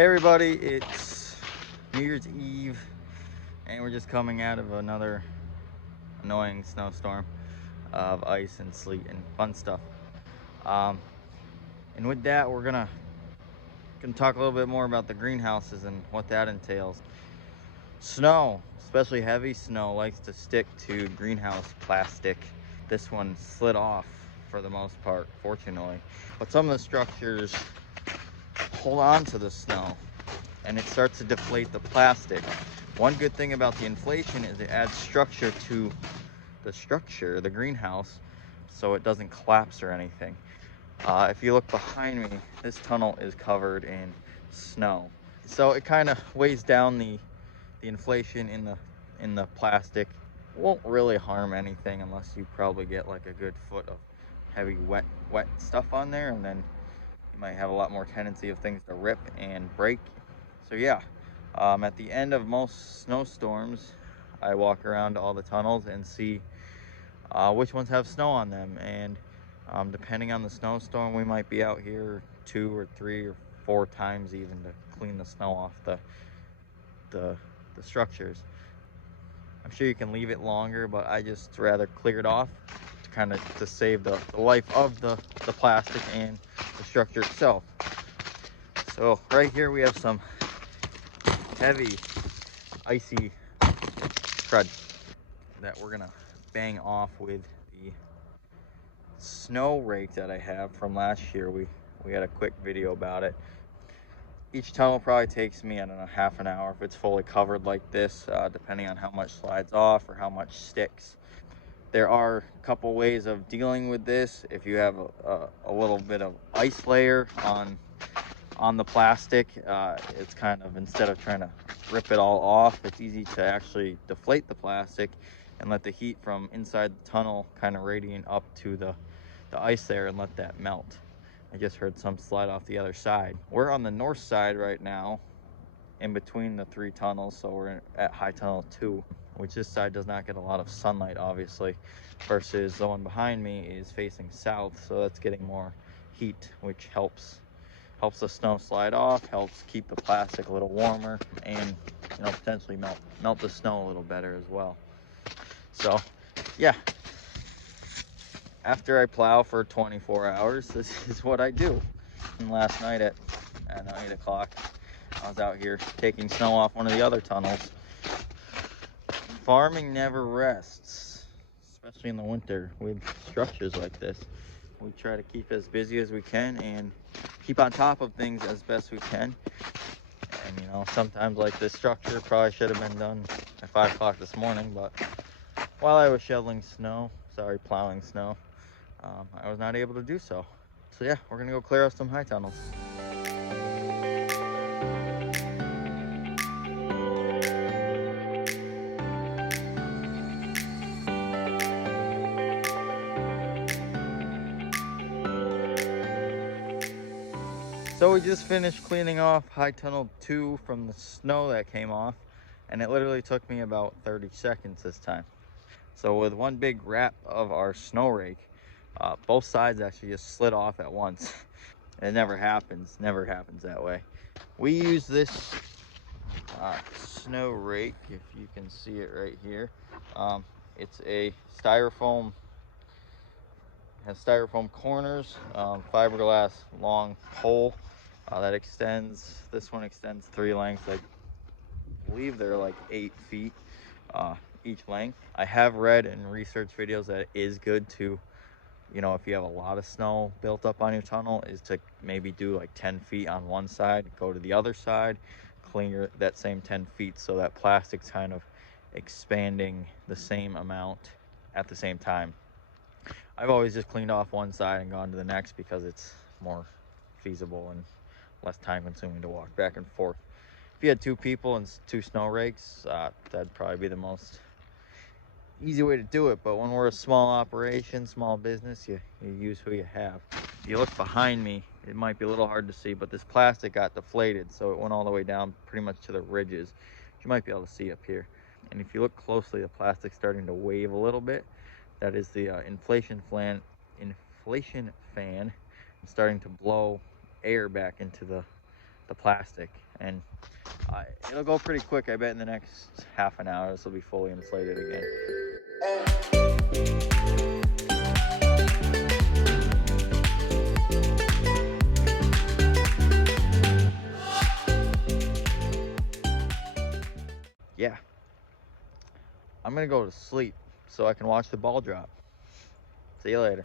Hey everybody, it's New Year's Eve and we're just coming out of another annoying snowstorm of ice and sleet and fun stuff. Um, and with that, we're gonna talk a little bit more about the greenhouses and what that entails. Snow, especially heavy snow, likes to stick to greenhouse plastic. This one slid off for the most part, fortunately. But some of the structures hold on to the snow and it starts to deflate the plastic. One good thing about the inflation is it adds structure to the structure, the greenhouse, so it doesn't collapse or anything. If you look behind me, this tunnel is covered in snow. So it kind of weighs down the inflation in the plastic. Won't really harm anything unless you probably get like a good foot of heavy wet stuff on there, and then you might have a lot more tendency of things to rip and break. So yeah, at the end of most snowstorms, I walk around all the tunnels and see which ones have snow on them. And depending on the snowstorm, we might be out here 2 or 3 or 4 times even to clean the snow off the structures. I'm sure you can leave it longer, but I just rather clear it off to kind of to save the life of the plastic and the structure itself. So right here we have some heavy icy crud that we're gonna bang off with the snow rake that I have from last year. We had a quick video about it. Each tunnel probably takes me, I don't know, half an hour if it's fully covered like this, depending on how much slides off or how much sticks. There are a couple ways of dealing with this. If you have a little bit of ice layer on the plastic, it's kind of, instead of trying to rip it all off, it's easy to actually deflate the plastic and let the heat from inside the tunnel kind of radiate up to the ice there and let that melt. I just heard some slide off the other side. We're on the north side right now, in between the 3 tunnels, so we're at high tunnel 2, which this side does not get a lot of sunlight, obviously, versus the one behind me is facing south, so that's getting more heat, which helps the snow slide off, helps keep the plastic a little warmer, and potentially melt the snow a little better as well. So yeah, after I plow for 24 hours, this is what I do. And last night at 8 o'clock, I was out here taking snow off one of the other tunnels. Farming never rests, especially in the winter with structures like this. We try to keep as busy as we can and keep on top of things as best we can. And sometimes like this structure probably should have been done at 5 o'clock this morning, but while I was plowing snow, I was not able to do so. So yeah, we're gonna go clear out some high tunnels. So we just finished cleaning off high tunnel 2 from the snow that came off, and it literally took me about 30 seconds this time. So with one big wrap of our snow rake, both sides actually just slid off at once. It never happens that way. We use this snow rake, if you can see it right here. It's a styrofoam, has styrofoam corners, fiberglass long pole that extends. This one extends 3 lengths. I believe they're like 8 feet each length. I have read in research videos that it is good to, if you have a lot of snow built up on your tunnel, is to maybe do like 10 feet on one side, go to the other side, clean that same 10 feet so that plastic's kind of expanding the same amount at the same time. I've always just cleaned off one side and gone to the next because it's more feasible and less time consuming to walk back and forth. If you had 2 people and 2 snow rakes, that'd probably be the most easy way to do it. But when we're a small operation, small business, you use who you have. If you look behind me, it might be a little hard to see, but this plastic got deflated, so it went all the way down pretty much to the ridges. You might be able to see up here. And if you look closely, the plastic's starting to wave a little bit. That is the inflation fan starting to blow air back into the the plastic, and it'll go pretty quick. I bet in the next half an hour this will be fully insulated again. Yeah, I'm gonna go to sleep so I can watch the ball drop. See you later.